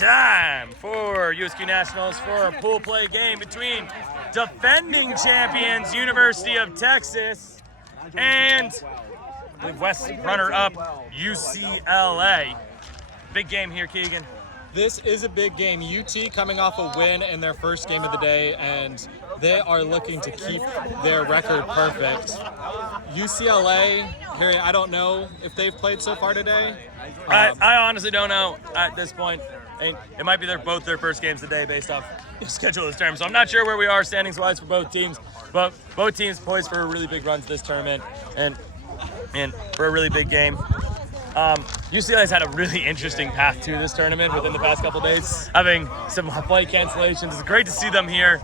time for USQ Nationals for a pool play game between defending champions University of Texas and the West runner-up UCLA. Big game here, Keegan. This is a big game. UT coming off a win in their first game of the day, and they are looking to keep their record perfect. UCLA, Harry, I don't know if they've played so far today. I honestly don't know at this point. It might be both their first games today based off the schedule of this tournament. So I'm not sure where we are standings-wise for both teams, but both teams poised for a really big run to this tournament and for a really big game. UCLA's had a really interesting path to this tournament within the past couple days, having some flight cancellations. It's great to see them here.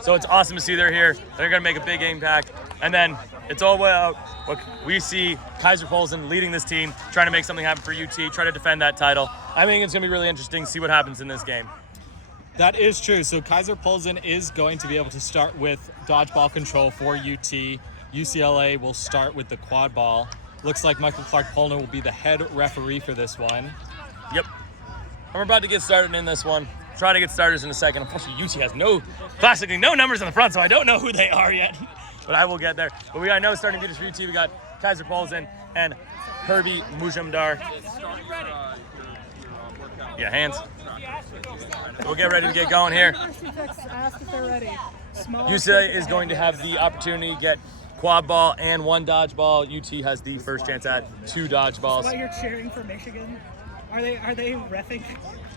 So it's awesome to see they're here. They're going to make a big impact. And then it's all about what we see Kaiser Polson leading this team, trying to make something happen for UT, try to defend that title. I think it's going to be really interesting to see what happens in this game. That is true. So Kaiser Polson is going to be able to start with dodgeball control for UT. UCLA will start with the quad ball. Looks like Michael Clark-Polner will be the head referee for this one. Yep. We're about to get started in this one. Try to get starters in a second. Unfortunately, UT has classically no numbers on the front, so I don't know who they are yet. But I will get there. But we got no starting leaders for UT. We got Kaiser Polson and Herbie Mujamdar. Yeah, hands. We'll get ready to get going here. UCLA is going to have the opportunity to get quad ball and one dodgeball. UT has the first chance at two dodgeballs. Why you're cheering for Michigan? Are they reffing?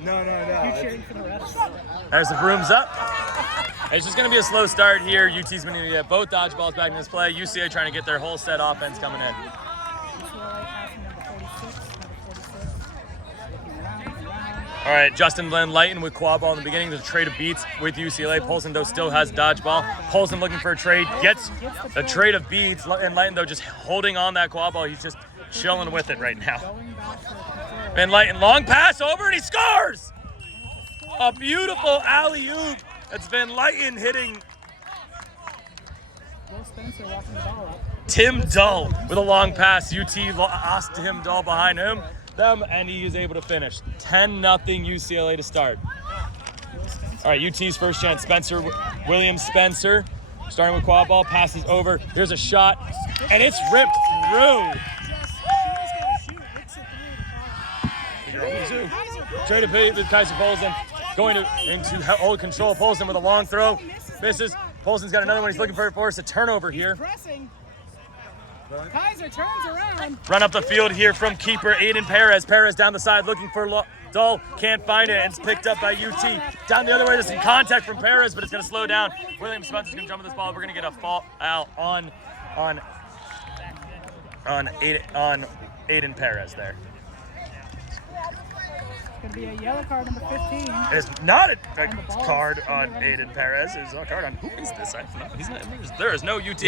No. You're cheering for the refs? There's the brooms up. It's just going to be a slow start here. UT's going to get both dodgeballs back in this play. UCLA trying to get their whole set offense coming in. All right, Justin Van Lighten with quad ball in the beginning. There's a trade of beats with UCLA. Polson, though, still has dodgeball. Polson looking for a trade, gets a trade of beats. And Lighten, though, just holding on that quad ball. He's just chilling with it right now. Van Lighten, long pass over, and he scores! A beautiful alley-oop. That's Van Lighten hitting Tim Dull with a long pass. UT lost Tim Dull behind them, and he is able to finish. 10-0 UCLA to start. All right, UT's first chance. William Spencer, starting with quad ball, passes over. There's a shot, and it's ripped through. Trade of beat with Kaiser Polson, going into hold control. Polson with a long throw, misses. Polson's got another one. He's looking for a turnover here. Kaiser turns around. Run up the field here from keeper Aiden Perez. Perez down the side looking for Dull. Can't find it, and it's picked up by UT. Down the other way, there's some contact from Perez, but it's going to slow down. William Spencer's going to jump with this ball. We're going to get a fall out on Aiden Perez there. It's going to be a yellow card, number 15. It's not a card on Aiden Perez. It's a card on who is this? There is no UT.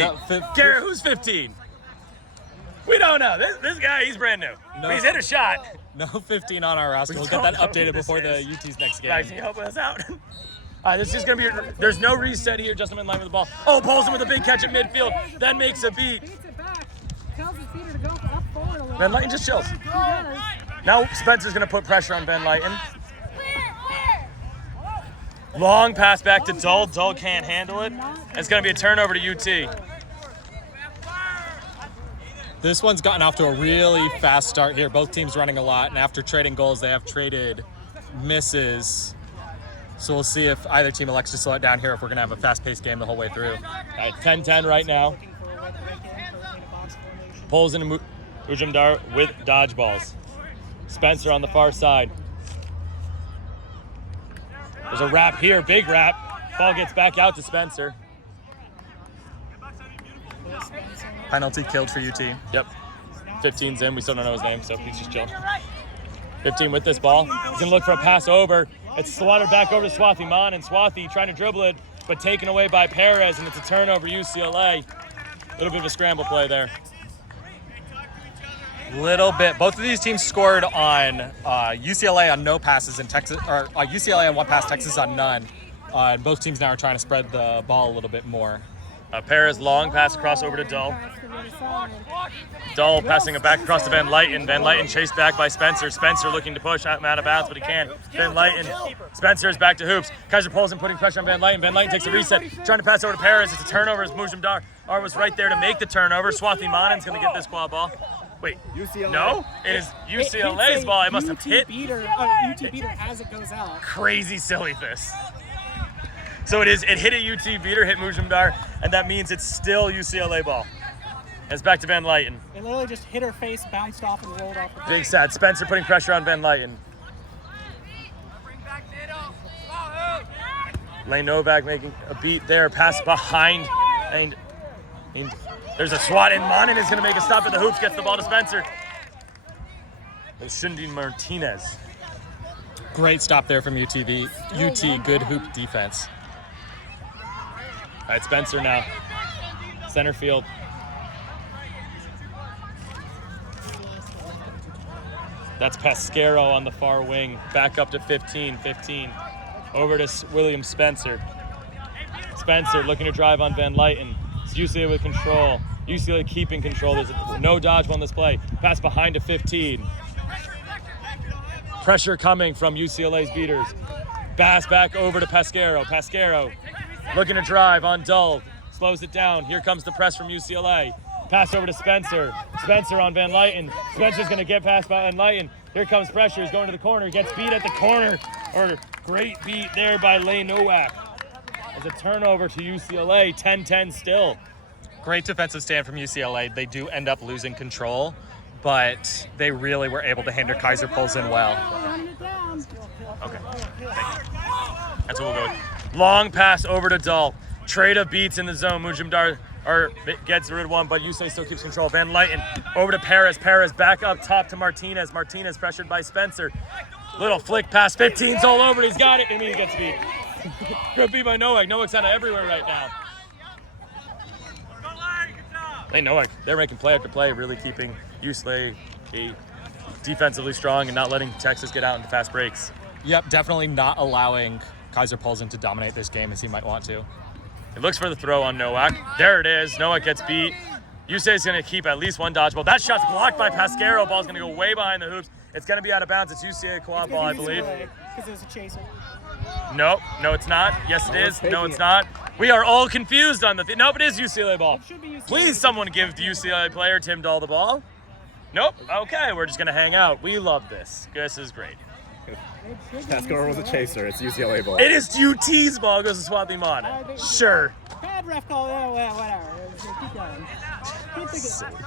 Garrett, who's 15? We don't know. This guy, he's brand new. No, he's hit a shot. No 15 on our roster. We'll get that updated before the UT's next game. Guys, can you help us out? All right, this is going to be, there's no reset here. Justin in line with the ball. Oh, Polson with a big catch at midfield. Then makes a beat. Beats it back. Tells his feeder to go up forward a little. Van Lighten just chills. Now Spencer's going to put pressure on Van Lighten. Long pass back to Dull. Dull can't handle it. It's going to be a turnover to UT. This one's gotten off to a really fast start here. Both teams running a lot, and after trading goals, they have traded misses. So we'll see if either team elects to slow it down here, if we're going to have a fast-paced game the whole way through. All right, 10-10 right now. Polson and Mujamdar with dodgeballs. Spencer on the far side. There's a wrap here, big wrap. Ball gets back out to Spencer. Penalty killed for UT. Yep. 15's in. We still don't know his name, so please just chill. 15 with this ball. He's going to look for a pass over. It's swatted back over to Swathi Man, and Swathi trying to dribble it, but taken away by Perez, and it's a turnover UCLA. A little bit of a scramble play there. Little bit. Both of these teams scored on UCLA on no passes and Texas, or UCLA on one pass, Texas on none. And both teams now are trying to spread the ball a little bit more. Paris long pass across over to Dull. Dull passing it back across to Van Lyten. Van Lyten chased back by Spencer. Spencer looking to push out of bounds, but he can't. Van Lyten. Spencer is back to Hoops. Kaiser Poulsen putting pressure on Van Lyten. Van Lyten takes a reset, trying to pass over to Paris. It's a turnover as Mujumdar was right there to make the turnover. Swathi Manan's going to get this quad ball. Wait, UCLA. no? It is UCLA's ball. It must have hit. UT beater as it goes out. Crazy silly this. So it hit a UT beater, hit Mujumdar, and that means it's still UCLA ball. It's back to Van Lyten. It literally just hit her face, bounced off, and rolled off. Big sad. Spencer putting pressure on Van Lyten. Lane Novak making a beat there. Pass behind. And there's a swat, and Manan is going to make a stop at the hoops. Gets the ball to Spencer. It's Shundi Martinez. Great stop there from UTV. UT, good hoop defense. All right, Spencer now. Center field. That's Pescaro on the far wing. Back up to 15. Over to William Spencer. Spencer looking to drive on Van Lyten. It's UCLA with control. UCLA keeping control. There's no dodge on this play. Pass behind to 15. Pressure coming from UCLA's beaters. Pass back over to Pescaro. Pescaro looking to drive on Dull. Slows it down. Here comes the press from UCLA. Pass over to Spencer. Spencer on Van Lyten. Spencer's going to get past Van Lyten. Here comes pressure. He's going to the corner. Gets beat at the corner. Great beat there by Lane Nowak. As a turnover to UCLA. 10-10 still. Great defensive stand from UCLA. They do end up losing control, but they really were able to hinder Kaiser Poulsen well. Okay. That's what we'll go with. Long pass over to Dull. Trade of beats in the zone. Mujumdar gets rid of one, but UCLA still keeps control. Van Lyten over to Paris. Paris back up top to Martinez. Martinez pressured by Spencer. Little flick pass. 15's all over. He's got it, and he gets beat. Good beat by Nowak. Nowak's kind of everywhere right now. Hey, Nowak, they're making play after play, really keeping UCLA defensively strong and not letting Texas get out into fast breaks. Yep, definitely not allowing Kaiser Poulsen to dominate this game as he might want to. He looks for the throw on Nowak. There it is. Nowak gets beat. UCLA is going to keep at least one dodgeball. That shot's blocked by Pescaro. Ball's going to go way behind the hoops. It's going to be out of bounds. It's UCLA quad ball, I believe. Because it was a chaser. No, it's not. Yes, it is. No, it's not. We are all confused on the thing. Nope, it is UCLA ball. It should be UCLA. Please, someone give the UCLA player Tim Dahl the ball. Nope. Okay, we're just going to hang out. We love this. This is great. Pescaro was a chaser. It's UCLA ball. It is UT's ball. Goes to Swathi Manan. Sure. Bad ref call. Whatever. Keep going.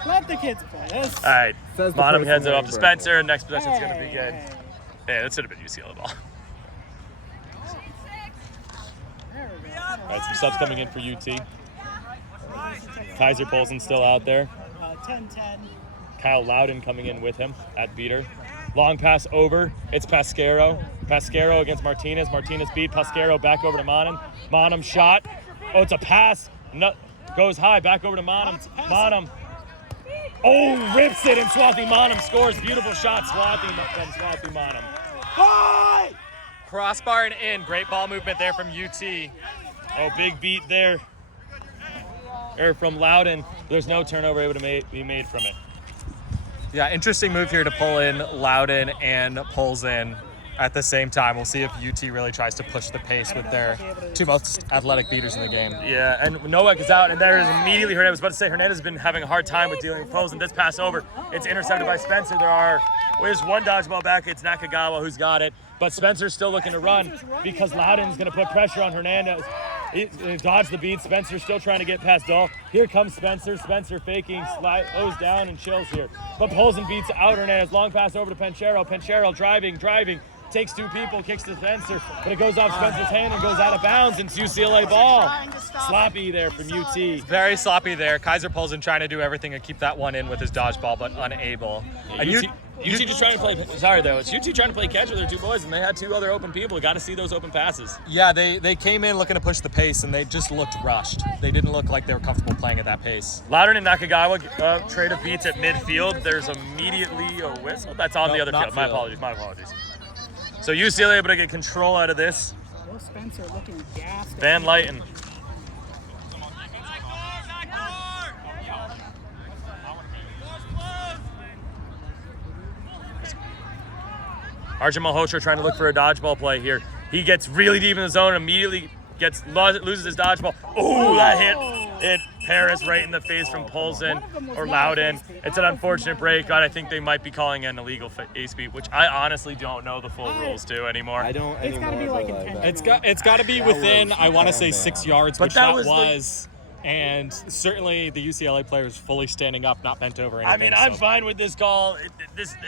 Let the kids play. This. All right. Says the Manan person heads it off to wearing Spencer, and next possession's going to be good. Hey. Hey, that should have been UCLA ball. There we go. All right, some subs coming in for UT. Kaiser Poulsen still out there. 10-10. Kyle Loudon coming in with him at beater. Long pass over. It's Pescaro. Pescaro against Martinez. Martinez beat Pescaro back over to Manan. Manan shot. Oh, it's a pass. No, goes high. Back over to Manan. Manan. Oh, rips it, and Swathi Manan scores. Beautiful shot, Swathi Manan. Hi! Crossbar and in. Great ball movement there from UT. Oh, big beat there. From Loudon. There's no turnover able to be made from it. Yeah, interesting move here to pull in Loudon and Poulsen at the same time. We'll see if UT really tries to push the pace with their two most athletic beaters in the game. Yeah, and Nowak is out, and there is immediately Hernandez. I was about to say Hernandez has been having a hard time with dealing with Poulsen. This pass over, it's intercepted by Spencer. There's one dodgeball back. It's Nakagawa who's got it, but Spencer's still looking to run because Loudon's going to put pressure on Hernandez. He dodged the beat. Spencer's still trying to get past Dull. Here comes Spencer. Spencer faking, slows down and chills here. But Poulsen beats out Hernandez. Long pass over to Penchero. Penchero driving. Takes two people, kicks to Spencer, but it goes off Spencer's hand and goes out of bounds. It's UCLA ball. Sloppy there from UT. Very sloppy there. Kaiser Poulsen trying to do everything to keep that one in with his dodgeball, but unable. UT just trying to play. Sorry though, it's UT trying to play catch with their two boys, and they had two other open people. Got to see those open passes. Yeah, they came in looking to push the pace, and they just looked rushed. They didn't look like they were comfortable playing at that pace. Loudon and Nakagawa trade of beats at midfield. There's immediately a whistle. That's on the other field. My apologies. So UCLA able to get control out of this. Will Spencer looking gassed. Van Lyten. Arjun Malhotra trying to look for a dodgeball play here. He gets really deep in the zone, immediately loses his dodgeball. Oh, that hit Paris right in the face from Polson or Loudon. It's an unfortunate break, but I think they might be calling an illegal A-speed, which I honestly don't know the full rules to anymore. I don't It's anymore. gotta be like but, intentional. It's got to be That within, was I want to say, down 6 there. yards, But which that that was was. And certainly the UCLA players fully standing up, not bent over anything. I mean, I'm so. fine with this call.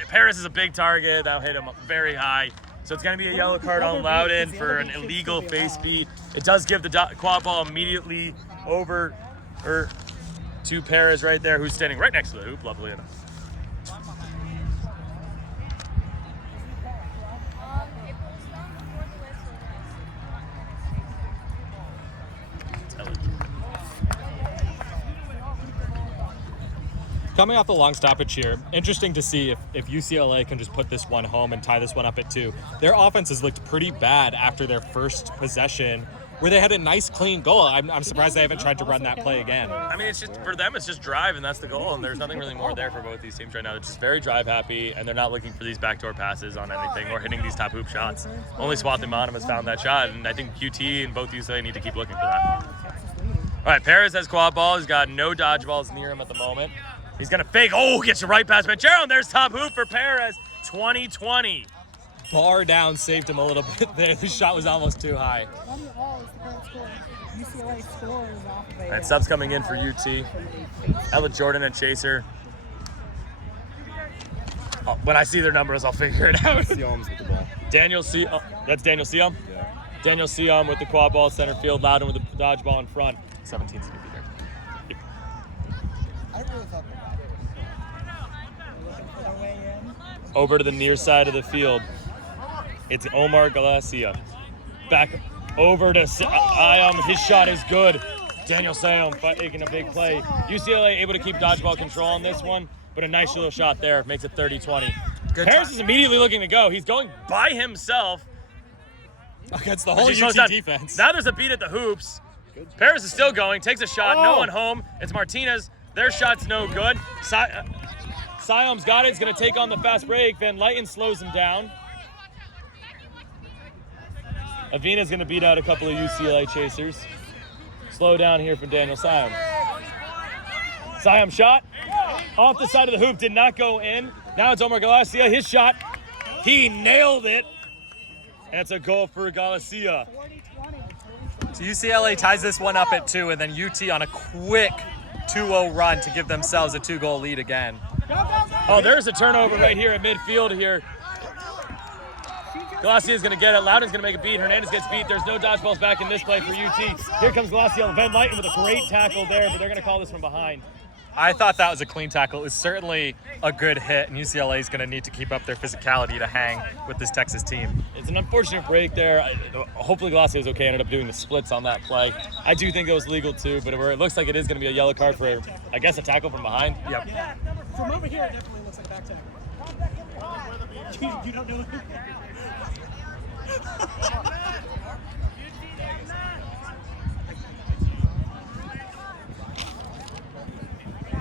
Paris is a big target. That'll hit him very high. So it's going to be a yellow card on Loudon for an illegal face beat. It does give the quad ball immediately over to Paris right there, who's standing right next to the hoop, lovely enough. Coming off the long stoppage here, interesting to see if UCLA can just put this one home and tie this one up at 2. Their offense has looked pretty bad after their first possession, where they had a nice clean goal. I'm surprised they haven't tried to run that play again. I mean, it's just for them, it's just drive, and that's the goal. And there's nothing really more there for both these teams right now. They're just very drive happy, and they're not looking for these backdoor passes on anything or hitting these top hoop shots. Only Swarthy-Monum has found that shot, and I think QT and both UCLA need to keep looking for that. All right, Paris has quad ball. He's got no dodgeballs near him at the moment. He's gonna fake. Oh, gets a right pass, Manchero, and there's top hoop for Paris. 20-20. Bar down saved him a little bit there. The shot was almost too high. UCLA scores off of a, And subs coming in for UT. Ella Jordan and Chaser. Oh, when I see their numbers, I'll figure it out. Siom's with the ball. Daniel that's Daniel Siom. Yeah. Daniel Siom with the quad ball center field. Loudon with the dodgeball in front. 17's gonna be there. Over to the near side of the field. It's Omar Galacia. Back over to Siom. His shot is good. Daniel Siom making a big play. UCLA able to keep dodgeball control on this one, but a nice little shot there. Makes it 30-20. Paris is immediately looking to go. He's going by himself. Against the whole He slows UT down. defense. Now there's a beat at the hoops. Paris is still going, takes a shot, no one home. It's Martinez. Their shot's no good. Siom's got it. He's going to take on the fast break. Van Lyten slows him down. Avina's going to beat out a couple of UCLA chasers. Slow down here for Daniel Siom. Siom shot. Off the side of the hoop, did not go in. Now it's Omar Galacia. His shot. He nailed it. And it's a goal for Galacia. So UCLA ties this one up at 2, and then UT on a quick 2-0 run to give themselves a 2-goal lead again. Oh, there's a turnover right here at midfield here. Galacia is going to get it. Loudon's going to make a beat. Hernandez gets beat. There's no dodgeballs back in this play for UT. Here comes Galacia. Van Lyten with a great tackle there, but they're going to call this from behind. I thought that was a clean tackle. It was certainly a good hit, and UCLA is going to need to keep up their physicality to hang with this Texas team. It's an unfortunate break there. Hopefully Galacia is okay. Ended up doing the splits on that play. I do think it was legal too, but it looks like it is going to be a yellow card for, I guess, a tackle from behind. Yep. Yeah, from over here, it definitely looks like back tackle. You don't know.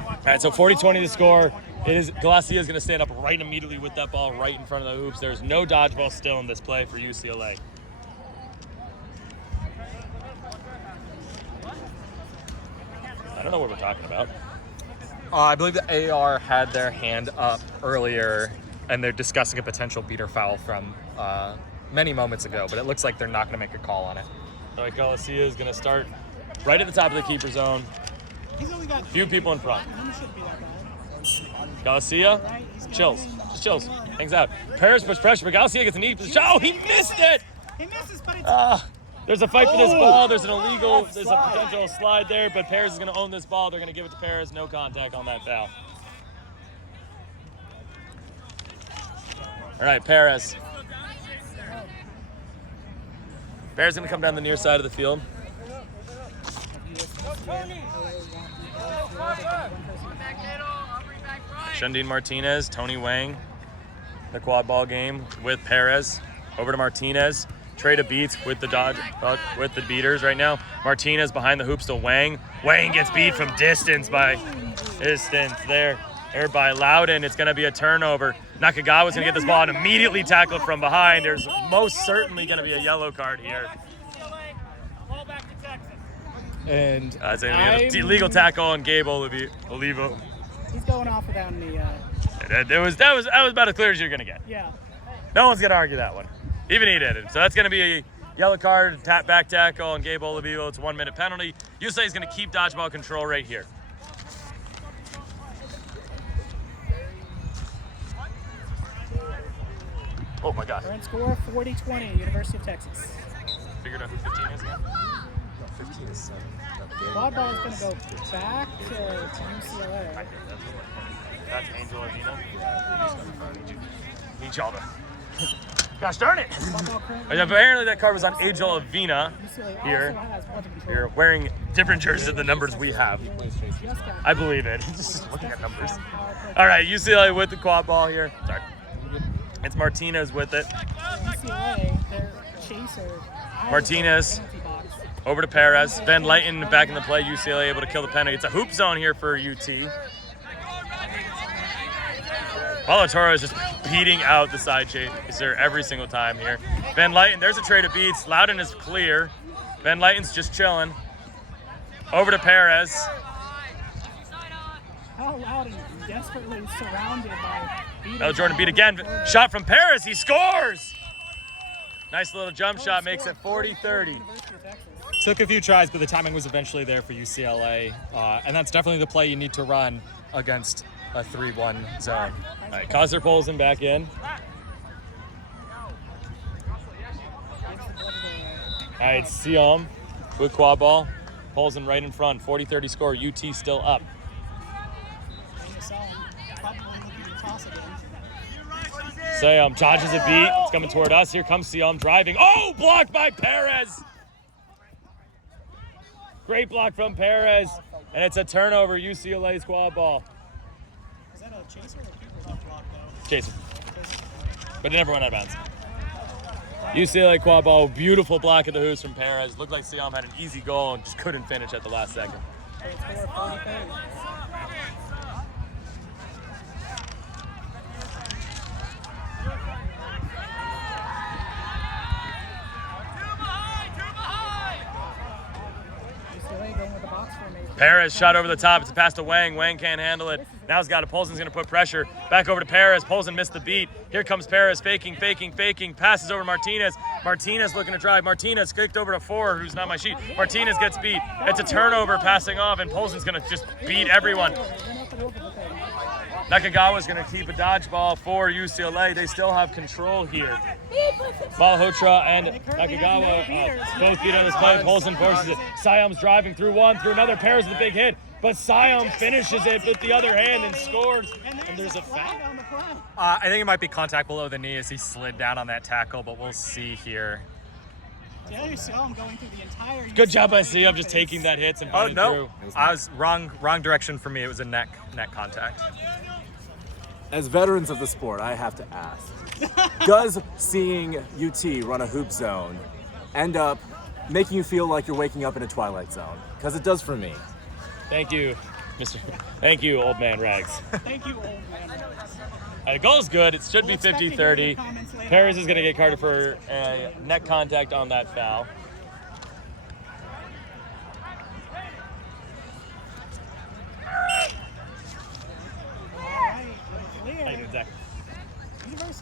All right, so 40-20 the score. Galacia is going to stand up right immediately with that ball right in front of the hoops. There's no dodgeball still in this play for UCLA. I don't know what we're talking about. I believe the AR had their hand up earlier, and they're discussing a potential beater foul from many moments ago, but it looks like they're not going to make a call on it. All right, Galacia is going to start right at the top of the keeper zone. He's only got Few people in front. He shouldn't be that bad. Galacia chills. Just chills. Hangs out. Paris puts pressure, but Galacia gets a knee. Oh, he missed it! He misses, but it's There's a fight for this ball. There's an illegal. There's a potential slide there, but Paris is going to own this ball. They're going to give it to Paris. No contact on that foul. All right, Paris. Paris is going to come down the near side of the field. Shundine Martinez, Tony Wang, the quad ball game with Perez. Over to Martinez. Trade of beats with the with the beaters right now. Martinez behind the hoops to Wang. Wang gets beat from distance there. aired by Loudon. It's going to be a turnover. Nakagawa's going to get this ball and immediately tackle from behind. There's most certainly going to be a yellow card here. And It's an illegal tackle on Gabe Olivo. He's going off without any. That was about as clear as you're going to get. Yeah. No one's going to argue that one. Even he didn't. So that's going to be a yellow card, back tackle on Gabe Olivo. It's a 1-minute penalty. UCLA is going to keep dodgeball control right here. Oh my God. Current score 40-20, University of Texas. Figured out who 15 is? 15 is 7. Quad ball is going to go back to UCLA. That's Angel Avina. Michalda. Gosh darn it! Apparently that card was on Angel Avina here. You're wearing different jerseys than the numbers we have. I believe it. Just looking at numbers. All right, UCLA with the quad ball here. Sorry. It's Martinez with it. UCLA, their chaser. Martinez over to Perez. Van Lighten back in the play. UCLA able to kill the penalty. It's a hoop zone here for UT. Paulo Toro is just beating out the side chaser every single time here. Van Lighten, there's a trade of beats. Loudon is clear. Van Lighten's just chilling. Over to Perez. How Loudon desperately surrounded by Oh, Jordan beat again. Shot from Perez. He scores. Nice little jump shot makes it 40-30. took a few tries, but the timing was eventually there for UCLA. And that's definitely the play you need to run against a 3-1 zone. All right, Kaiser pulls him back in. All right, Siom with quad ball. Pulls him right in front. 40-30 score. UT still up. Siom charges a beat. It's coming toward us. Here comes Siom driving. Oh, blocked by Perez. Great block from Perez. And it's a turnover. UCLA's quad ball. Is that a chaser or a keeper block though? Chaser. But it never went out of bounds. UCLA quad ball, beautiful block at the hoops from Perez. Looked like Siom had an easy goal and just couldn't finish at the last second. Perez shot over the top. It's a pass to Wang. Wang can't handle it. Now he's got it. Polson's going to put pressure. Back over to Perez. Polson missed the beat. Here comes Perez. Faking. Passes over to Martinez. Martinez looking to drive. Martinez kicked over to Four, who's not my sheet. Martinez gets beat. It's a turnover passing off, and Polson's going to just beat everyone. Nakagawa's going to keep a dodgeball for UCLA. They still have control here. Malhotra and Nakagawa both beat on this play. Polson forces it. Siom's driving through one, through another. Perez with a big hit. But Siom finishes it with the other hand and scores. And there's a foul. I think it might be contact below the knee as he slid down on that tackle, but we'll see here. Good job by Siom just taking that hit and putting through. I was wrong direction for me. It was a neck contact. As veterans of the sport, I have to ask, does seeing UT run a hoop zone end up making you feel like you're waking up in a Twilight Zone? Because it does for me. Thank you, Mr. Thank you, old man Rags. Thank you, old man Rags. The goal's good. It should be 50-30. Perez is going to get carded for neck contact on that foul.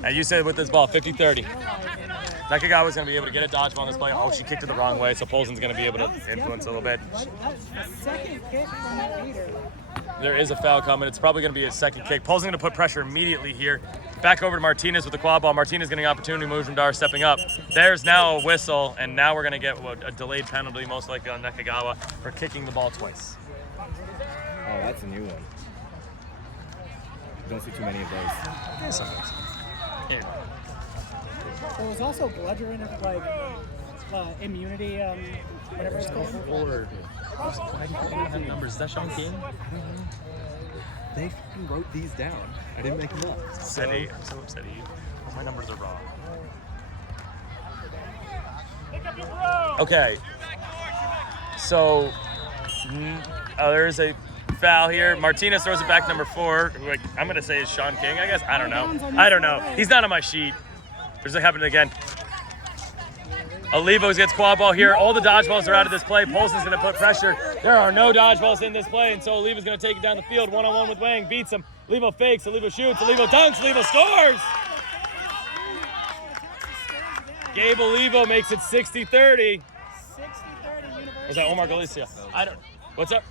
And you said with this ball, 50-30. Nakagawa's going to be able to get a dodgeball on this play. Oh, she kicked it the wrong way, so Polson's going to be able to influence a little bit. There is a foul coming. It's probably going to be a second kick. Polson's going to put pressure immediately here. Back over to Martinez with the quad ball. Martinez getting an opportunity. Mujumdar stepping up. There's now a whistle, and now we're going to get a delayed penalty, most likely on Nakagawa, for kicking the ball twice. Oh, that's a new one. Don't see too many of those. Yeah, sometimes. Here. There was also bludgeoning of like immunity, whatever it's called. Why do you have numbers? Is that Sean King? They fucking wrote these down. I didn't make them up. Upsetty. I'm so upset at you. Oh, my numbers are wrong. Okay. So, there's a foul here. Martinez throws it back number 4, who I'm going to say is Sean King, I guess. I don't know. He's not on my sheet. There's happening again. Olivos gets quad ball here. All the dodgeballs are out of this play. Polson's going to put pressure. There are no dodgeballs in this play, and so Olivo's going to take it down the field. One-on-one with Wang. Beats him. Olivo fakes. Olivo shoots. Olivo dunks. Olivo scores! Gabe Olivo makes it 60-30. 60-30 Or is that Omar Galicia? I don't. What's up?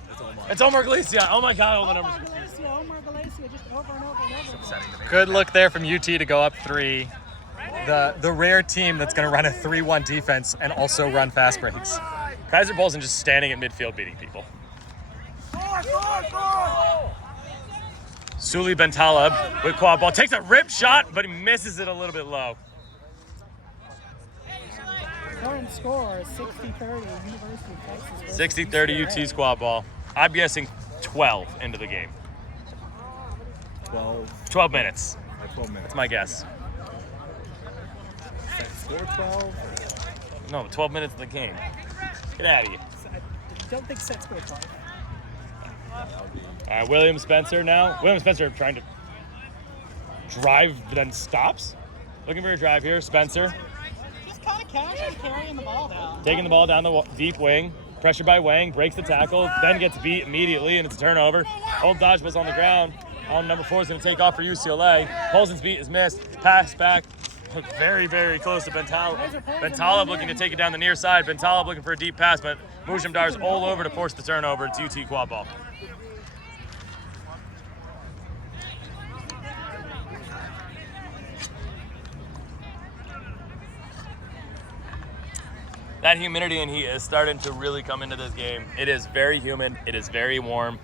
It's Omar Galicia. Oh my God, all the numbers. Omar Galicia, just over and over and over. Good look there from UT to go up 3. The rare team that's going to run a 3-1 defense and also run fast breaks. Kaiser Polson just standing at midfield beating people. Suli Bentaleb with quad ball. Takes a rip shot, but he misses it a little bit low. Current score is 60-30, University of Texas. 60-30 UT squad ball. I'm guessing 12 into the game. 12 minutes. 12 minutes. That's my guess. Score 12? No, 12 minutes in the game. Get out of here. I don't think set score 12. All right, William Spencer now. William Spencer trying to drive, then stops. Looking for a drive here. Spencer Just kind of casually carrying the ball down. taking the ball down the deep wing. Pressure by Wang. Breaks the tackle. Then gets beat immediately, and it's a turnover. Old dodge was on the ground. Number 4 is going to take off for UCLA. Polson's beat is missed. Pass back. Very, very close to Bentaleb. Bentaleb looking to take it down the near side. Bentaleb looking for a deep pass, but Mujamdar's all over to force the turnover. It's UT quad ball. That humidity and heat is starting to really come into this game. It is very humid. It is very warm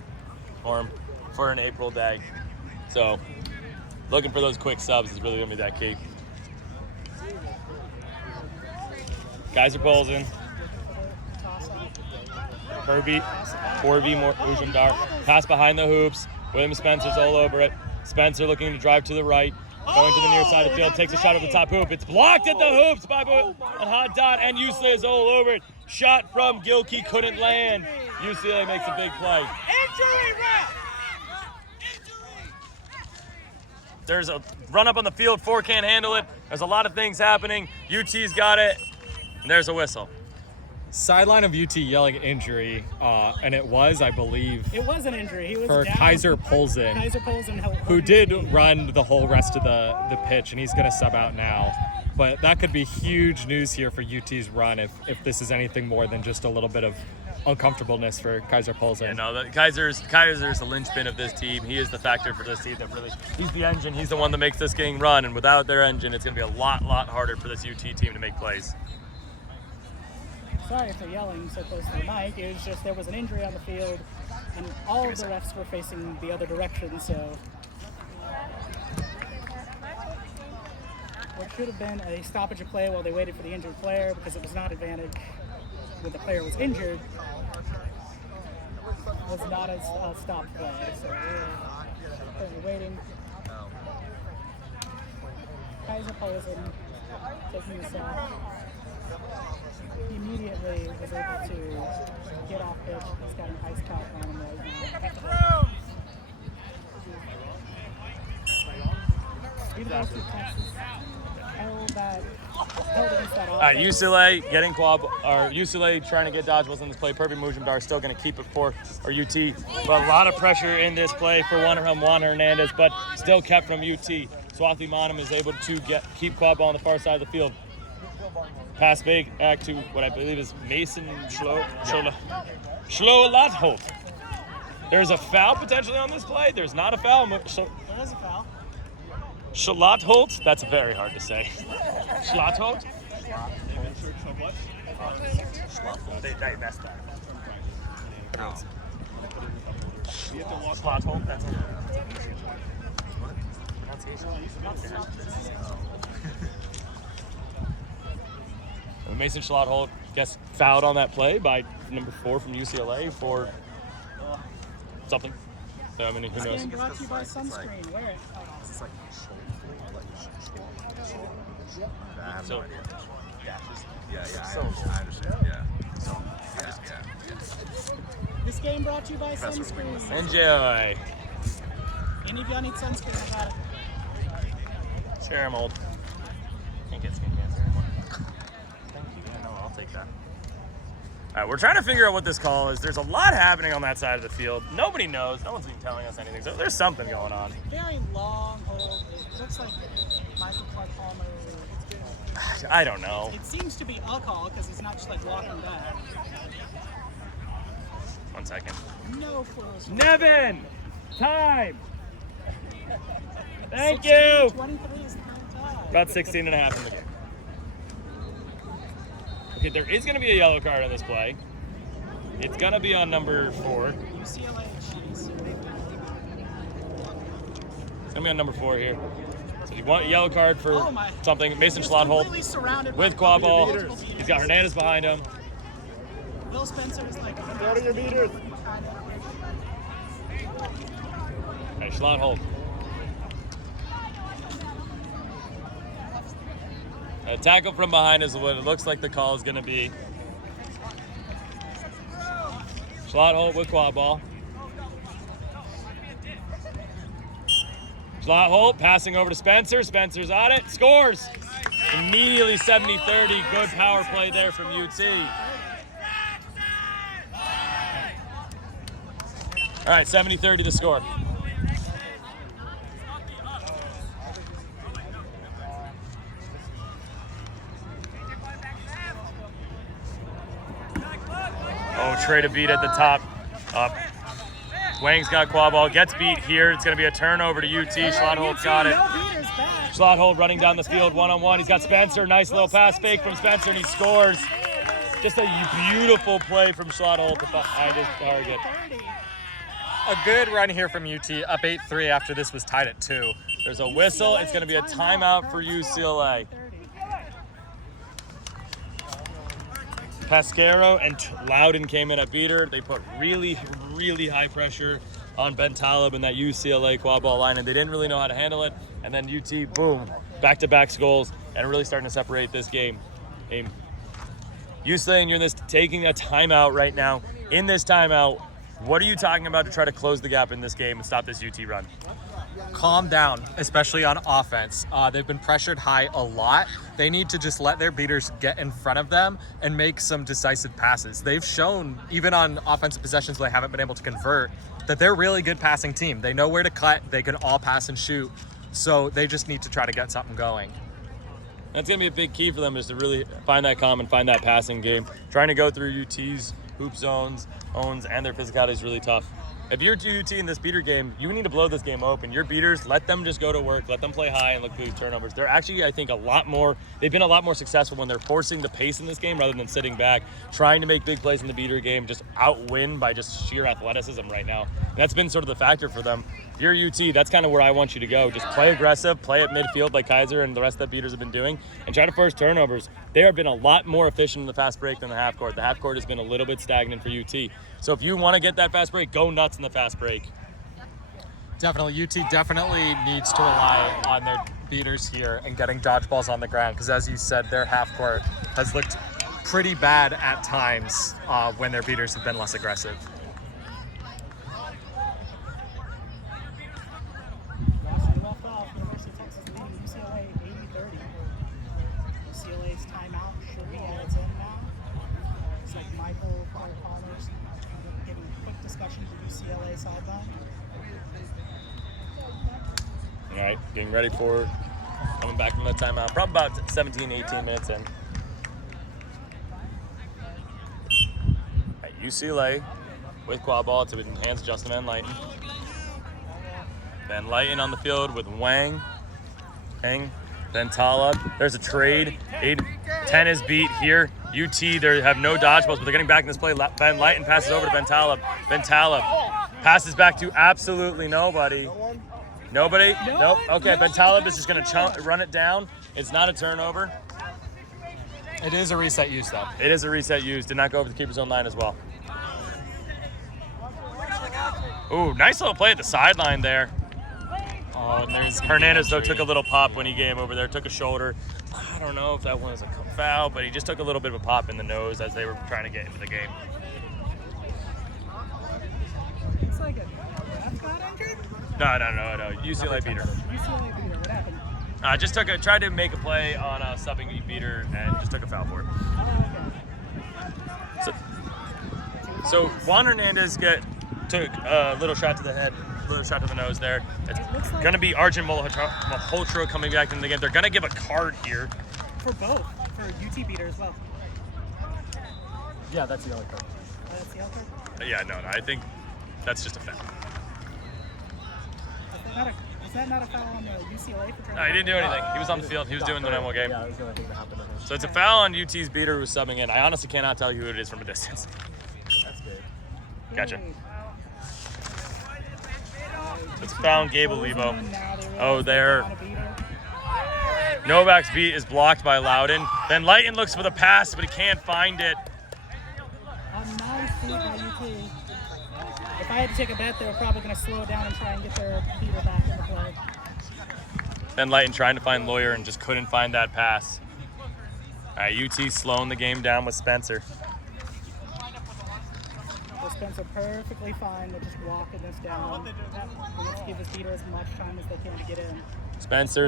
for an April day. So looking for those quick subs is really going to be that key. Kaiser Polson. Herbie, 4v Mujamdar. Pass behind the hoops. William Spencer's all over it. Spencer looking to drive to the right. Going to the near side of the field, takes a shot at the top hoop. It's blocked at the hoops by Hot Dot, and UCLA is all over it. Shot from Gilkey couldn't land. UCLA makes a big play. There's a run up on the field. 4 can't handle it. There's a lot of things happening. UT's got it, and there's a whistle. Sideline of UT yelling injury, and it was, I believe, It was an injury. He was for down. Kaiser Polson, who did run the whole rest of the pitch, and he's going to sub out now. But that could be huge news here for UT's run if this is anything more than just a little bit of uncomfortableness for Kaiser Polson. Yeah, no, Kaiser's the linchpin of this team. He is the factor for this team that really, he's the engine. He's the one that makes this game run, and without their engine, it's going to be a lot harder for this UT team to make plays. Sorry for yelling so close to the mic. It was just there was an injury on the field, and all of the refs were facing the other direction, so what should have been a stoppage of play while they waited for the injured player, because it was not advantage when the player was injured, was not a stopped play. So we're currently waiting. Kaiser Polson taking this off. He immediately was able to get off pitch. He's got an ice pack on him right now. University of Texas held against that offense. UCLA trying to get dodgeballs in this play. Purvi Mujamdar still going to keep it for UT. But a lot of pressure in this play for Juan Hernandez, but still kept from UT. Swathi Manam is able to keep quad ball on the far side of the field. Pass back to what I believe is Mason Shlolatho. There's a foul potentially on this play. There's not a foul. There is a foul. Shlatholt? That's very hard to say. Shlatholt? They messed up. Shlatholt? That's Mason Shlatholt gets fouled on that play by number 4 from UCLA for something. So, I mean, who knows? Being brought to you by sunscreen. Wear it. I have So- no idea. Yeah, I understand. Yeah. So, This game brought to you by sunscreen. Enjoy. Any of y'all need sunscreen? I got it. Share 'em, old. Can't get skin cancer anymore. Thank you. Yeah, no, I'll take that. All right, we're trying to figure out what this call is. There's a lot happening on that side of the field. Nobody knows. No one's been telling us anything. So there's something going on. Very long hold. It looks like Michael Clark Palmer. I don't know. It seems to be a call because it's not just like walking back. 1 second. No flows. Nevin! Time! Thank 16, you! 23 is time. About 16 and a half in the game. Okay, there is going to be a yellow card on this play. It's going to be on number 4. UCLA cheese. It's going to be on number 4 here. So if you want a yellow card for something, Mason Schlothold Completely surrounded with by quad ball. multiple beaters. He's got Hernandez behind him. Will Spencer is like. Starting your beaters. Hey, Schlothold. A tackle from behind is what it looks like the call is going to be. Schlothold with quad ball. Schlothold passing over to Spencer. Spencer's on it. Scores! Immediately 70-30. Good power play there from UT. All right, 70-30 the score. Oh, Trey to beat at the top. Up. Wang's got quad ball, gets beat here. It's going to be a turnover to UT. Schlothold's got it. Schlothold running down the field one-on-one. He's got Spencer. Nice little pass fake from Spencer, and he scores. Just a beautiful play from Schlothold to find his target. A good run here from UT, up 8-3 after this was tied at 2. There's a whistle. It's going to be a timeout for UCLA. Pasquero and Loudon came in at beater. They put really, really high pressure on Ben Talib in that UCLA quad ball line, and they didn't really know how to handle it. And then UT, boom, back-to-back goals, and really starting to separate this game. You saying you're taking a timeout right now. In this timeout, what are you talking about to try to close the gap in this game and stop this UT run? Calm down, especially on offense. They've been pressured high a lot. They need to just let their beaters get in front of them and make some decisive passes. They've shown, even on offensive possessions where they haven't been able to convert, that they're a really good passing team. They know where to cut. They can all pass and shoot. So they just need to try to get something going. That's going to be a big key for them, is to really find that calm and find that passing game. Trying to go through UT's hoop zones, and their physicality is really tough. If you're UT in this beater game, you need to blow this game open. Your beaters, let them just go to work, let them play high and look for turnovers. They're actually, I think, they've been a lot more successful when they're forcing the pace in this game rather than sitting back, trying to make big plays in the beater game, just outwin by just sheer athleticism right now. And that's been sort of the factor for them. If you're UT, that's kind of where I want you to go. Just play aggressive, play at midfield like Kaiser and the rest of the beaters have been doing, and try to force turnovers. They have been a lot more efficient in the fast break than the half court. The half court has been a little bit stagnant for UT. So if you want to get that fast break, go nuts in the fast break. Definitely, UT definitely needs to rely on their beaters here and getting dodgeballs on the ground, because as you said, their half court has looked pretty bad at times when their beaters have been less aggressive. Left off, University of Texas leading UCLA 80-30. UCLA's timeout should be at its end now. It's like Michael Palmer's giving a quick discussion to UCLA sideline. All right, getting ready for coming back from the timeout. Probably about 17, 18 minutes in. At UCLA with quad ball. It's in the hands of Justin Van Lyten. Van Lyten on the field with Wang. Then Talib. There's a trade. 10 is beat here. UT, they have no dodgeballs, but they're getting back in this play. Van Lyten passes over to Ben Talib. Ben Talib passes back to absolutely nobody. Nobody? Nope. Okay, Ben Talib is just going to run it down. It's not a turnover. It is a reset use, though. It is a reset use. Did not go over the keeper's own line as well. Ooh, nice little play at the sideline there. Oh, and there's Hernandez, though, took a little pop when he came over there. Took a shoulder. I don't know if that was a foul, but he just took a little bit of a pop in the nose as they were trying to get into the game. looks like a ref got injured. No. UCLA beat her. UCLA beat her. What happened? Tried to make a play on subbing beat her and just took a foul for it. Oh, okay. So Juan Hernandez took a little shot to the head, little shot to the nose there. It's looks like- going to be Arjun Malhotra coming back in the game. They're going to give a card here. For both. For UT beater as well. Yeah, that's the only card. That's the other card. Yeah, no, I think that's just a foul. Is that not a foul on the UCLA for trying No, he didn't do anything. He was on the field. He was doing the normal game. Yeah, that was the only thing that happened to him. So it's a foul on UT's beater who's subbing in. I honestly cannot tell you who it is from a distance. That's good. Gotcha. It's a foul on Gabe Olivo. Oh, there. Novak's beat is blocked by Loudon. Then Lighton looks for the pass, but he can't find it. A nice beat by UT. If I had to take a bet, they were probably going to slow down and try and get their beater back into play. Then Lighton trying to find Lawyer and just couldn't find that pass. All right, UT slowing the game down with Spencer. Well, Spencer perfectly fine. They're just walking this down. Let's give his beater as much time as they can to get in. Spencer,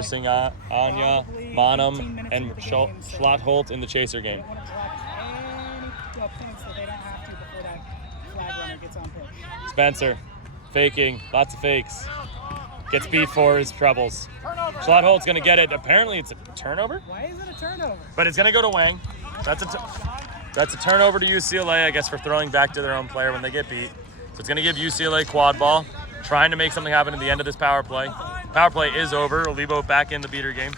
Anya, Monum, and Schlottholt in the chaser They game. don't want to drop any points that they don't have to before that flag runner gets on pitch. Spencer, faking, lots of fakes. Gets beat for his troubles. Schlottholt's going to get it. Apparently it's a turnover, Why is it a turnover? but it's going to go to Wang. That's a turnover to UCLA, I guess, for throwing back to their own player when they get beat. So it's going to give UCLA quad ball, trying to make something happen at the end of this power play. Power play is over. Olivo back in the beater game.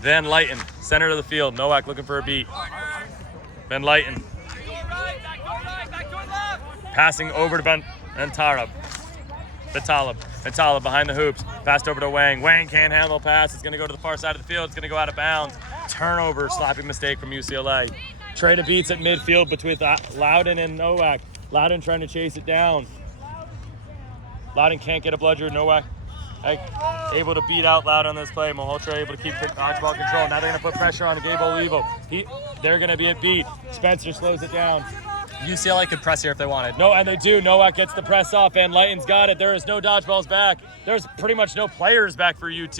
Then Lighton, center of the field. Nowak looking for a beat. Then Lighton. Passing over to Bentaleb. Bentaleb behind the hoops. Passed over to Wang. Wang can't handle a pass. It's going to go to the far side of the field. It's going to go out of bounds. Turnover, sloppy mistake from UCLA. Trade of beats at midfield between Loudon and Nowak. Loudon trying to chase it down. Loudon can't get a bludger. Nowak able to beat out Loudon on this play. Malhotra able to keep the dodgeball control. Now they're going to put pressure on Gabe Olivo. They're going to be a beat. Spencer slows it down. UCLA could press here if they wanted. No, and they do. Nowak gets the press off, and Lighton's got it. There is no dodgeballs back. There's pretty much no players back for UT.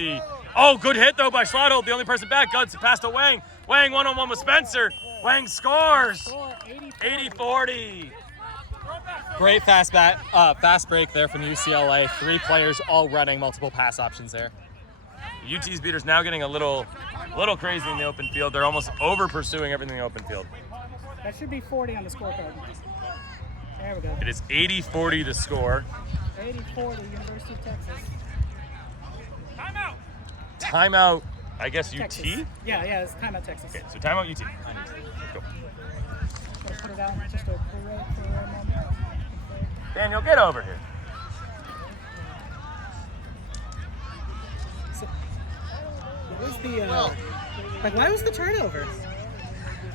Oh, good hit, though, by Schlottholt, the only person back. Guts passed to Wang. Wang one-on-one with Spencer. Wang scores. 80-40. Great fast break there from UCLA. 3 players all running multiple pass options there. UT's beater's now getting a little crazy in the open field. They're almost over-pursuing everything in the open field. That should be 40 on the scorecard. There we go. It is 80-40 to score. 80-40, University of Texas. Timeout, I guess UT? Texas. Yeah, it's timeout Texas. Okay, so timeout UT. Go. Gotta put it out just a moment. Daniel, get over here. So, what was the, why was the turnover?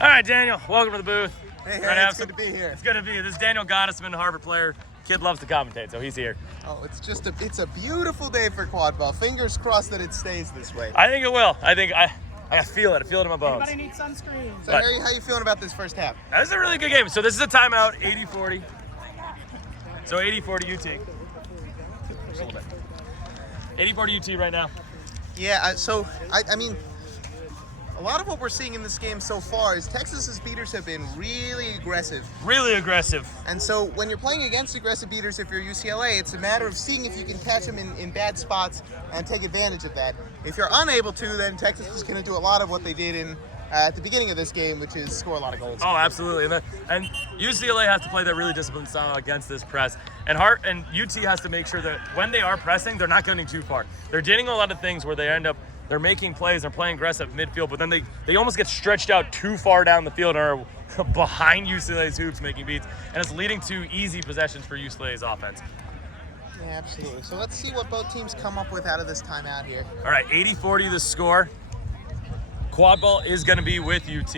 All right, Daniel, welcome to the booth. Hey, We're gonna have it's good to be here. It's good to be here. This is Daniel Gottesman, Harvard player. Kid loves to commentate, so he's here. Oh, it's a beautiful day for quad ball. Fingers crossed that it stays this way. I think it will. I feel it. I feel it in my bones. Everybody needs sunscreen. So, Harry, how you feeling about this first half? This is a really good game. So this is a timeout, 80-40. So 80-40 UT. 80-40 UT right now. Yeah, I mean, a lot of what we're seeing in this game so far is Texas's beaters have been really aggressive. Really aggressive. And so when you're playing against aggressive beaters, if you're UCLA, it's a matter of seeing if you can catch them in bad spots and take advantage of that. If you're unable to, then Texas is going to do a lot of what they did at the beginning of this game, which is score a lot of goals. Oh, absolutely. And UCLA has to play that really disciplined style against this press. And UT has to make sure that when they are pressing, they're not going too far. They're doing a lot of things where they end up, they're making plays, they're playing aggressive midfield, but then they almost get stretched out too far down the field and are behind UCLA's hoops making beats. And it's leading to easy possessions for UCLA's offense. Yeah, absolutely. So let's see what both teams come up with out of this timeout here. All right, 80-40 the score. Quad ball is going to be with UT.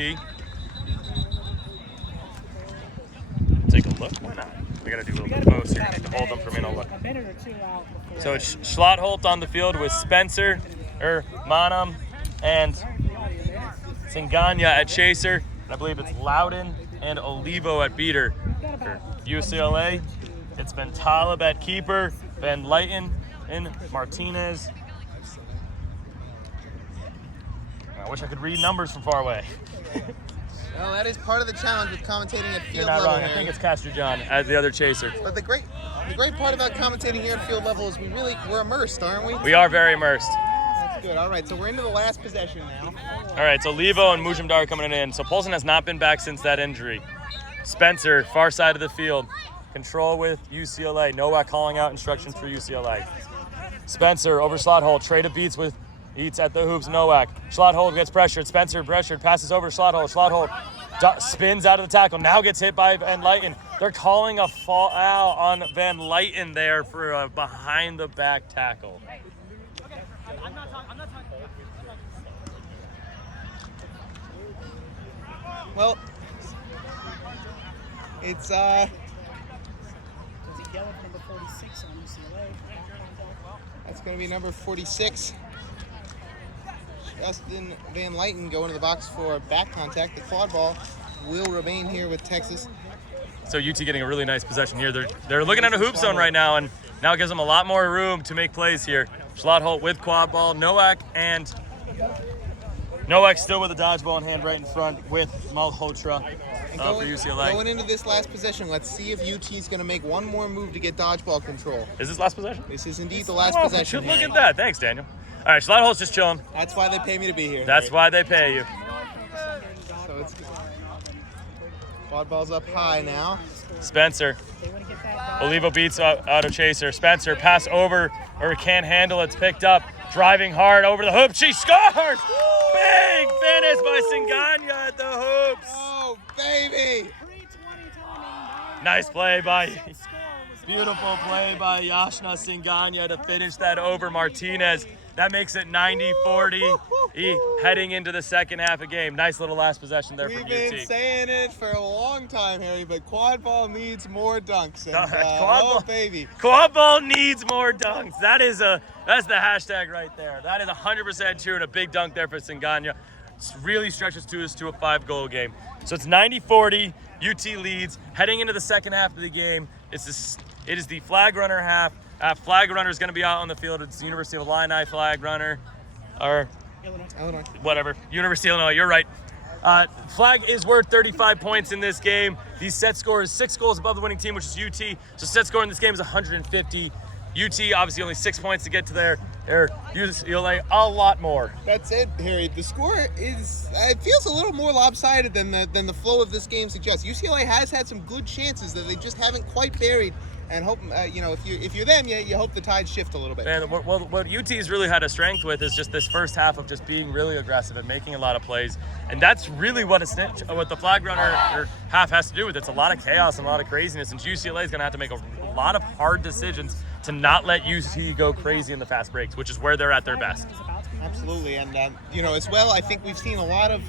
Take a look. Why not? We got to do a little post here. Hold them for a minute. I'll look. A minute or two out before. So it's Schlottholt on the field with Spencer, Manum, and Singanya at chaser. And I believe it's Loudon and Olivo at beater. For UCLA, it's been Talib at keeper, Van Lighten, and Martinez. I wish I could read numbers from far away. Well, that is part of the challenge with commentating at field You're not level. wrong. I think it's Castrojohn as the other chaser. But the great part about commentating here at field level is we're immersed, aren't we? We are very immersed. That's good. All right, so we're into the last possession now. All right, so Levo and Mujamdar coming in. So Polson has not been back since that injury. Spencer, far side of the field. Control with UCLA. Nowak calling out instructions for UCLA. Spencer over slot hold. Trade of beats with Eats at the hoops. Nowak. Slot hold gets pressured. Spencer pressured. Passes over slot hold. Slot hold. Spins out of the tackle. Now gets hit by Van Lighten. They're calling a foul on Van Lighten there for a behind the back tackle. Well, it's Does he yell at number 46 on UCLA? that's going to be number 46. Justin Van Lighten going to the box for back contact. The quad ball will remain here with Texas. So UT getting a really nice possession here. They're looking at a hoop zone right now, and now it gives them a lot more room to make plays here. Schlotholt with quad ball. Nowak still with a dodgeball in hand right in front with Malhotra for UCLA. Going into this last possession, let's see if UT is going to make one more move to get dodgeball control. Is this last possession? This is indeed the last Well, possession. look at that. Thanks, Daniel. All right, Schlotholt's just chilling. That's why they pay me to be here. That's why they pay you. So it's quad ball's up high now. Spencer. Olivo beats auto chaser. Spencer pass over or can't handle. It's picked up. Driving hard over the hoop. She scores! Big finish by Singanya at the hoops. Oh, baby! Nice play by beautiful play by Yashna Singanya to finish that over Martinez. That makes it 90-40 heading into the second half of game. Nice little last possession there from UT. We've been saying it for a long time, Harry, but quad ball needs more dunks. And, baby. Quad ball needs more dunks. That's the hashtag right there. That is 100% true and a big dunk there for Singanya. It really stretches to a 5-goal game. So it's 90-40. UT leads. Heading into the second half of the game, it is the flag runner half. Flag runner is going to be out on the field. It's the University of Illinois flag runner, or Illinois. Whatever. University of Illinois. You're right. Flag is worth 35 points in this game. The set score is 6 goals above the winning team, which is UT. So set score in this game is 150. UT obviously only 6 points to get to their UCLA a lot more. That's it, Harry. The score it feels a little more lopsided than the flow of this game suggests. UCLA has had some good chances that they just haven't quite buried. And hope if you're them, you hope the tides shift a little bit. And what UT's really had a strength with is just this first half of just being really aggressive and making a lot of plays, and that's really what the flag runner half has to do with it. It's a lot of chaos and a lot of craziness, and UCLA is going to have to make a lot of hard decisions to not let UT go crazy in the fast breaks, which is where they're at their best. Absolutely, and as well, I think we've seen a lot of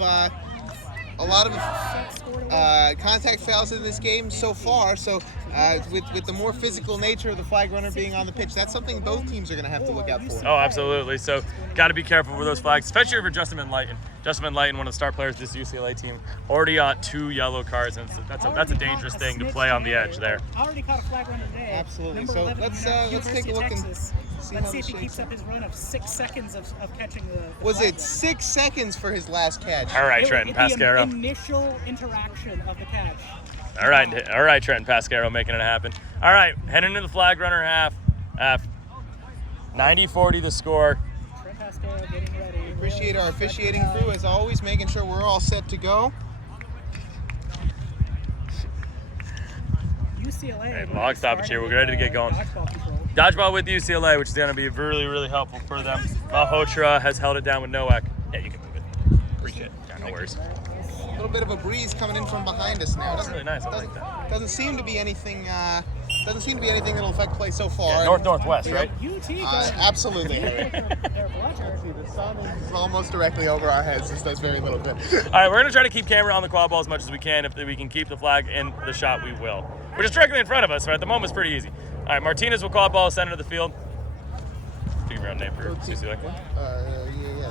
contact fouls in this game so far. So with the more physical nature of the flag runner being on the pitch, that's something both teams are going to have to look out for. Oh, absolutely. So got to be careful with those flags, especially for Justin Van Lighten. Justin Van Lighten, one of the star players of this UCLA team, already on 2 yellow cards, and that's a dangerous thing to play on the edge there. Already caught a flag runner today. Absolutely. So let's take a look and let's see if he keeps up his run of 6 seconds of catching the Was it 6 seconds for his last catch? All right, Trenton Pascaro. The initial interaction of the catch. All right, Trenton Pascaro making it happen. All right, heading into the flag runner half. 90-40 the score. Trent Pascaro getting ready. Appreciate our officiating crew as always, making sure we're all set to go. UCLA. Hey, log stoppage here. We're ready to get going. Dodgeball with UCLA, which is going to be really, really helpful for them. Malhotra has held it down with Nowak. Yeah, you can move it. Appreciate it. Yeah, no worries. A little bit of a breeze coming in from behind us now. That's really nice. I like that. Doesn't seem to be anything. Doesn't seem to be anything that'll affect play so far. Yeah, northwest, right? Absolutely. It's almost directly over our heads. This does very little good. All right, we're going to try to keep camera on the quad ball as much as we can. If we can keep the flag in the shot, we will. Which is directly in front of us, so at the moment it's pretty easy. All right, Martinez will quad ball center of the field. Give me your own name for UCLA.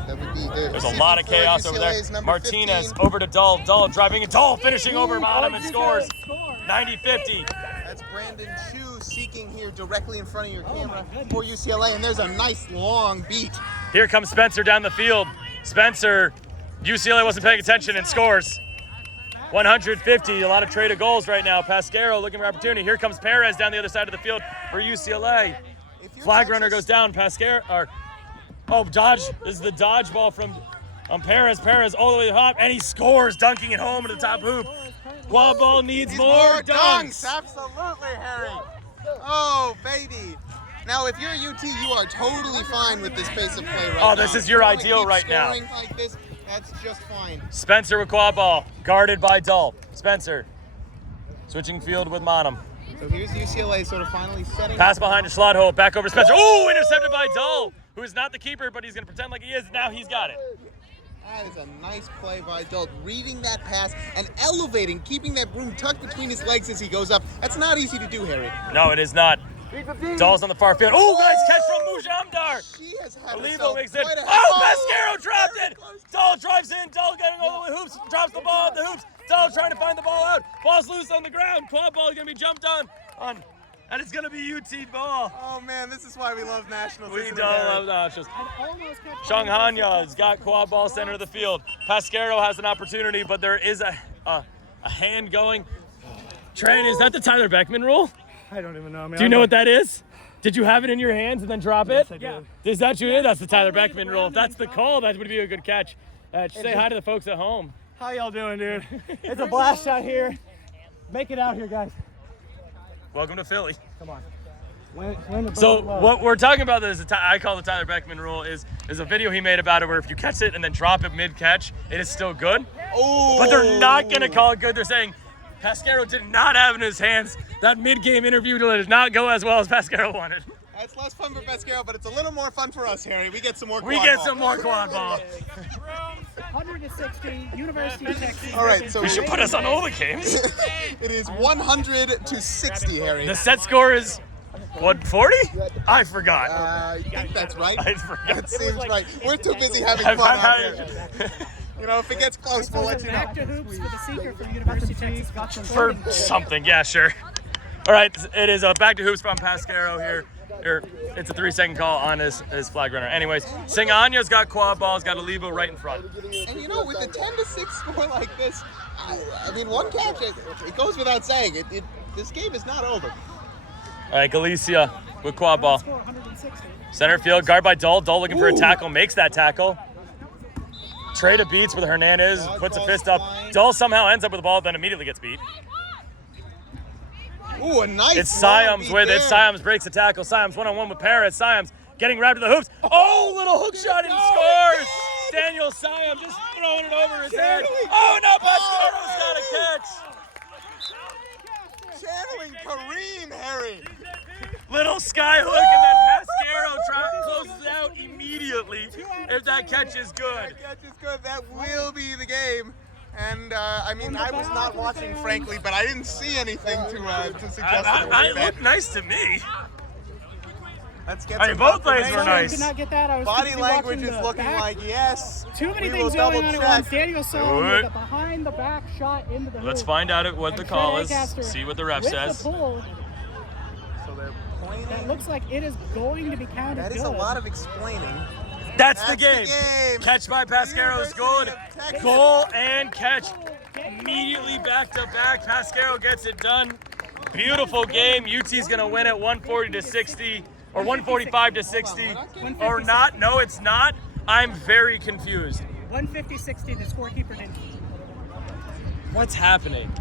That would be There's a lot of chaos over there. Martinez 15. Over to Dull. Dull driving and Dull finishing over bottom and scores. 90-50. That's Brandon Chu seeking here directly in front of your camera for UCLA, and there's a nice long beat. Here comes Spencer down the field. Spencer, UCLA wasn't paying attention and scores. 150, a lot of trade of goals right now. Pasquero looking for opportunity. Here comes Perez down the other side of the field for UCLA. Flag runner goes down. Pasquero, dodge. This is the dodge ball from Perez. Perez all the way to the top, and he scores, dunking it home to the top hoop. Quad ball needs more dunks. Absolutely, Harry. Oh, baby. Now, if you're UT, you are totally fine with this pace of play right now. Oh, this is your ideal right now. Scoring like this, that's just fine. Spencer with quad ball, guarded by Dull. Spencer switching field with Monum. So here's UCLA sort of finally setting. Pass behind the slot hole, back over to Spencer. Ooh, intercepted by Dull, who is not the keeper, but he's going to pretend like he is. Now he's got it. That is a nice play by Dult, reading that pass and elevating, keeping that broom tucked between his legs as he goes up. That's not easy to do, Harry. No, it is not. Dull's on the far field. Oh, nice catch from Mujamdar. She has had Olivo makes it. quite a- Pasquero dropped it. Dull drives in. Dull getting all the way hoops. Drops the ball at the hoops. Dull trying to find the ball out. Ball's loose on the ground. Quad ball is going to be jumped on. And it's going to be UT ball. Oh, man, this is why we love nationals. We isn't don't it, Harry? love nationals. Shanghanya's got quad ball center of the field. Pasquero has an opportunity, but there is a hand going. Trent, is that the Tyler Beckman rule? I don't even know, man. Do you know what that is? Did you have it in your hands and then drop it? I did. Is that you? That's the Tyler Beckman rule. If that's the call, that would be a good catch. Say hi to the folks at home. How y'all doing, dude? It's a blast out here. Make it out here, guys. Welcome to Philly. Come on. Win the So love. what we're talking about is I call the Tyler Beckman rule is a video he made about it where if you catch it and then drop it mid-catch, it is still good. Oh. But they're not going to call it good. They're saying Pasquero did not have in his hands that mid-game interview did not go as well as Pasquero wanted. It's less fun for Pasquero, but it's a little more fun for us, Harry. We get some more quad We get ball. some more quad ball. 160, University of Texas. All right, so We should put us on all the games. it is 100 to 60, Harry. The set score is 140? I forgot. I think that's right. I forgot. That seems right. We're too busy having fun out here. You know, if it gets close, we'll let you know. Back to hoops for the seeker from University of Texas. For something, yeah, sure. All right, it is a back to hoops from Pasquero here. It's a 3-second call on his flag runner. Anyways, Singanya's got quad balls, got Olivo right in front. And you know, with a 10-6 score like this, I mean, one catch, it goes without saying. This game is not over. All right, Galicia with quad ball. Score 160. Center field, guard by Dull. Dull looking for a tackle, makes that tackle. Trade of beats with Hernandez, puts a fist up. Dull somehow ends up with the ball, then immediately gets beat. Ooh, a nice It's long Siams beat with it. there. Siams breaks the tackle. Siams one-on-one with Perez. Siams getting right to the hoops. Oh, little hook shot and scores. Daniel Siams just throwing it over his head. Oh, no, Pasquero's got a catch. Channeling Kareem, Harry. Little sky hook, and then Pasquero closes it out immediately if that catch is good. That catch is good. That will be the game. And, I mean, I was not watching, frankly, but I didn't see anything to suggest that it was It bad. looked nice to me. Let's get I mean, some both plays were confirmation. nice. Did not get that. I was Body busy language watching is the looking back. like yes. Too many We things will going on double at once. check. Daniel Sohn Wait. with a behind the back shot into the hoop. Let's find out what the And call Trey is, Lancaster see what the ref with says. The pull, So they're pointing. that looks like it is going to be counted That is good. a lot of explaining. That's the That's game. the game. Catch by Pasquero is good. University of Texas. Goal and catch. Immediately back to back. Pasquero gets it done. Beautiful game. UT's going to win it 140 to 60 or 145 to 60 or not. No, it's not. I'm very confused. 150-60, the scorekeeper didn't. What's happening?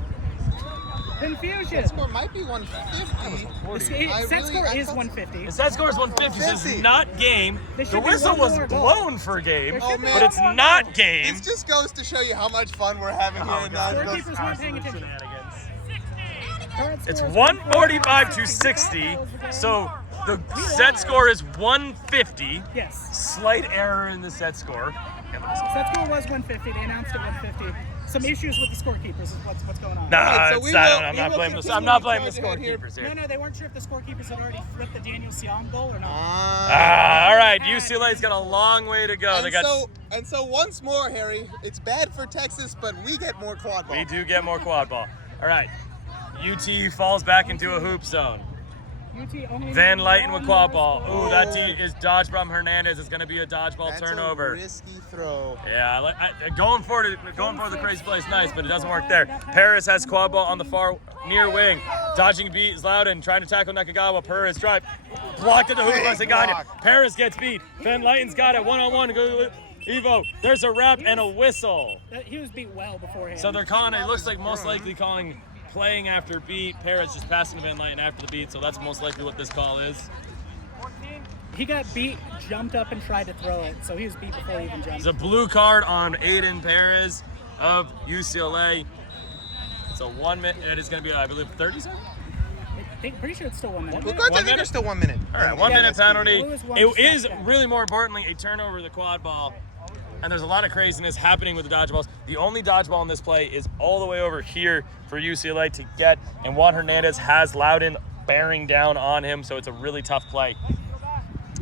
Confusion. Score might be 150. I Set really- score I is thought- 150. The set score is 150. This is not game. There should The be whistle one was more goal. blown for game, There Oh, should be man. but it's one more not goal. game. This just goes to show you how much fun we're having here in Scorekeepers weren't paying attention. Current It's score is 145 to 60, so the set score is 150. Yes. Slight error in the set score. Set score was 150. They announced it 150. Some issues with the scorekeepers is what's going on. Nah, Alright, so it's we not, will- I'm we not will blaming this. continue I'm not to blaming the charge ahead here. scorekeepers here. No, they weren't sure if the scorekeepers had already flipped the Daniel Siam goal or not. All right, UCLA's got a long way to go. They got. And so once more, Harry, it's bad for Texas, but we get more quad ball. We do get more quad ball. All right, UT falls back into a hoop zone. UT only Van needs Lighten with one quad more ball. score. Ooh, that D is dodged from Hernandez. It's going to be a dodgeball That's turnover. a risky throw. Yeah, going for the crazy play is nice, but it doesn't work there. Paris has quad ball on the far near wing. Dodging beat is Loudon, trying to tackle Nakagawa. Paris drive. Blocked at the hoop by Sagana. Paris gets beat. Van Lighten's got it one-on-one. Evo, there's a wrap and a whistle. He was beat well beforehand. So they're calling, it looks like most likely calling playing after beat. Paris just passing to Van Lighten after the beat, so that's most likely what this call is. He got beat, jumped up and tried to throw it, so he was beat before he even jumped. It's a blue card on Aiden Perez of UCLA. It's a 1 minute, it is going to be, I believe, 30 seconds? Pretty sure it's still 1 minute. Blue cards, I think, minute? are still 1 minute. All right, 1 minute penalty. Blue is one It is step down. really more importantly a turnover of the quad ball. And there's a lot of craziness happening with the dodgeballs. The only dodgeball in this play is all the way over here for UCLA to get. And Juan Hernandez has Loudon bearing down on him, so it's a really tough play.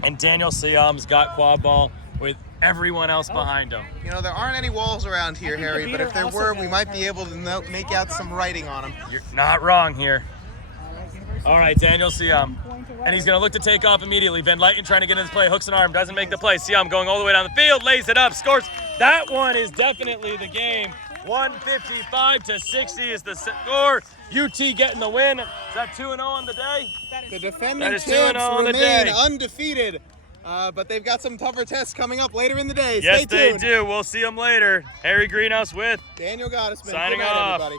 And Daniel Siam's got quad ball with everyone else behind him. You know, there aren't any walls around here, I think the Harry, but if beater there also were, has we might be able to make out some writing on them. You're not wrong here. All right, Daniel Siam. And he's going to look to take off immediately. Van Lighten trying to get in his play. Hooks an arm. Doesn't make the play. Siam going all the way down the field. Lays it up. Scores. That one is definitely the game. 155-60 is the score. UT getting the win. Is that 2-0 on the day? The defending That is champs 2-0 on the remain day. undefeated, but they've got some tougher tests coming up later in the day. Yes, Stay they tuned. do. We'll see them later. Harry Greenhouse with Daniel Gottesman. Signing Good night, off. everybody.